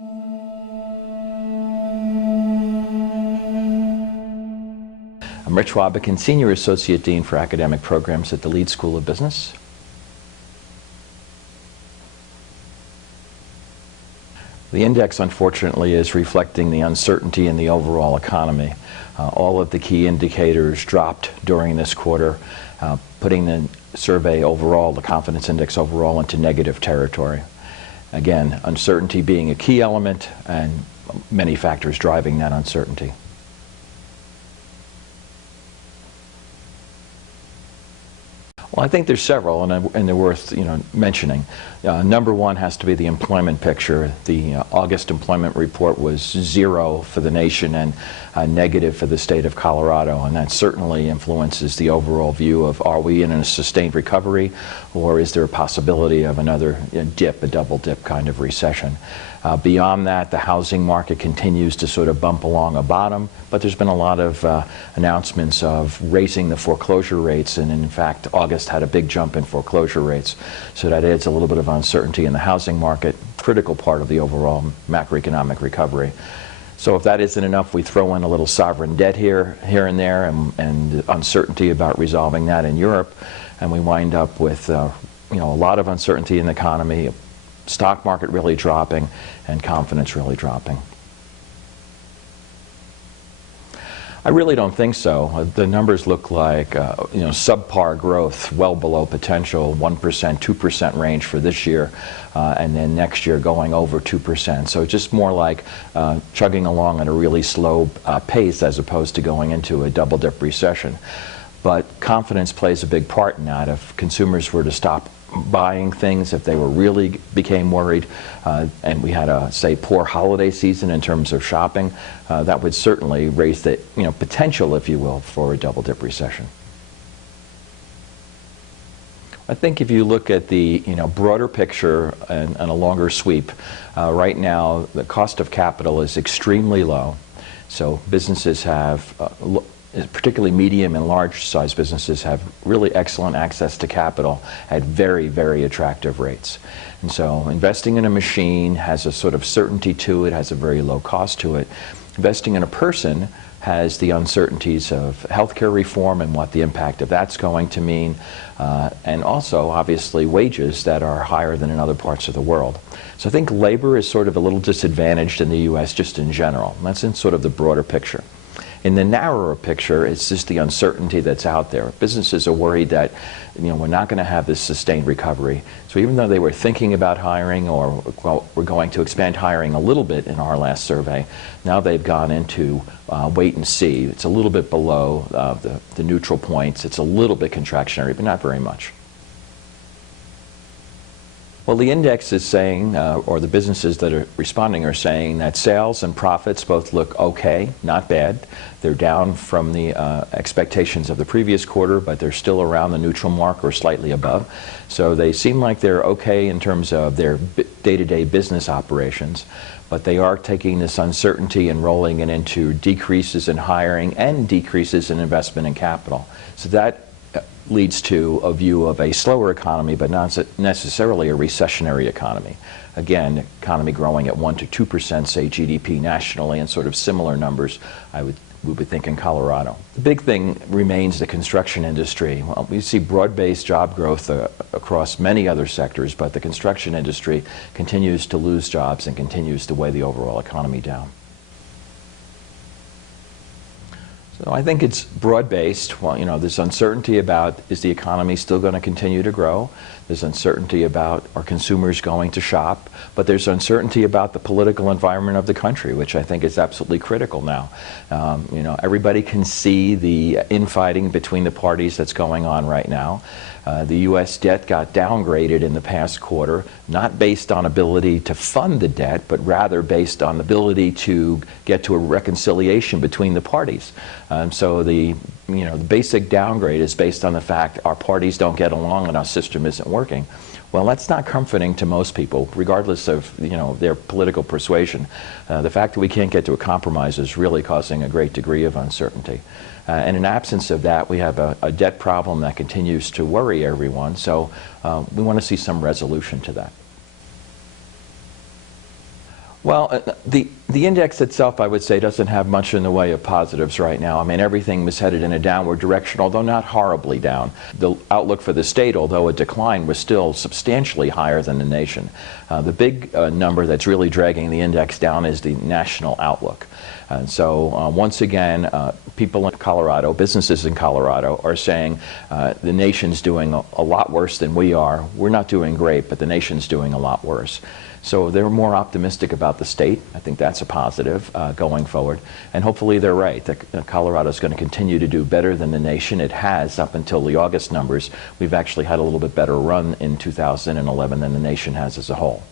I'm Rich Wobbekind, Senior Associate Dean for Academic Programs at the Leeds School of Business. The index, unfortunately, is reflecting the uncertainty in the overall economy. All of the key indicators dropped during this quarter, putting the survey overall, the confidence index overall, into negative territory. Again, uncertainty being a key element and many factors driving that uncertainty. Well, I think there's several, and they're worth mentioning. Number one has to be the employment picture. The August employment report was 0 for the nation and negative for the state of Colorado, and that certainly influences the overall view of, are we in a sustained recovery, or is there a possibility of another dip, a double dip kind of recession? Beyond that, the housing market continues to sort of bump along a bottom, but there's been a lot of announcements of raising the foreclosure rates, and in fact, August had a big jump in foreclosure rates. So that adds a little bit of uncertainty in the housing market, critical part of the overall macroeconomic recovery. So if that isn't enough, we throw in a little sovereign debt here and there, and uncertainty about resolving that in Europe, and we wind up with a lot of uncertainty in the economy, stock market really dropping, and confidence really dropping. I really don't think so. The numbers look like subpar growth, well below potential, 1%, 2% range for this year, and then next year going over 2%. So just more like chugging along at a really slow pace as opposed to going into a double dip recession. But confidence plays a big part in that. If consumers were to stop buying things, if they were really became worried, and we had a, say, poor holiday season in terms of shopping, that would certainly raise the potential, if you will, for a double dip recession. I think if you look at the broader picture and a longer sweep, right now the cost of capital is extremely low. So businesses have particularly medium and large size businesses have really excellent access to capital at very, very attractive rates. And so investing in a machine has a sort of certainty to it, has a very low cost to it. Investing in a person has the uncertainties of healthcare reform and what the impact of that's going to mean, and also obviously wages that are higher than in other parts of the world. So I think labor is sort of a little disadvantaged in the U.S. just in general. That's in sort of the broader picture. In the narrower picture, it's just the uncertainty that's out there. Businesses are worried that we're not going to have this sustained recovery. So even though they were thinking about hiring, or we're going to expand hiring a little bit in our last survey, now they've gone into wait and see. It's a little bit below the neutral points. It's a little bit contractionary, but not very much. Well, the index is saying, or the businesses that are responding are saying, that sales and profits both look okay, not bad. They're down from the expectations of the previous quarter, but they're still around the neutral mark or slightly above. So they seem like they're okay in terms of their day-to-day business operations, but they are taking this uncertainty and rolling it into decreases in hiring and decreases in investment in capital. So that leads to a view of a slower economy, but not necessarily a recessionary economy. Again, economy growing at 1% to 2%, say, GDP nationally, and sort of similar numbers we would think in Colorado. The big thing remains the construction industry. Well, we see broad-based job growth across many other sectors, but the construction industry continues to lose jobs and continues to weigh the overall economy down. So I think it's broad-based. Well, there's uncertainty about, is the economy still going to continue to grow? There's uncertainty about, are consumers going to shop? But there's uncertainty about the political environment of the country, which I think is absolutely critical now. Everybody can see the infighting between the parties that's going on right now. The U.S. debt got downgraded in the past quarter, not based on ability to fund the debt, but rather based on ability to get to a reconciliation between the parties. So the basic downgrade is based on the fact our parties don't get along and our system isn't working. Well, that's not comforting to most people, regardless of their political persuasion. The fact that we can't get to a compromise is really causing a great degree of uncertainty. And in absence of that, we have a debt problem that continues to worry everyone. So we want to see some resolution to that. Well, the index itself, I would say, doesn't have much in the way of positives right now. I mean, everything was headed in a downward direction, although not horribly down. The outlook for the state, although a decline, was still substantially higher than the nation. The big number that's really dragging the index down is the national outlook. And so, once again, people in Colorado, businesses in Colorado, are saying the nation's doing a lot worse than we are. We're not doing great, but the nation's doing a lot worse. So they're more optimistic about the state. I think that's a positive going forward. And hopefully they're right, that Colorado is going to continue to do better than the nation. It has up until the August numbers. We've actually had a little bit better run in 2011 than the nation has as a whole.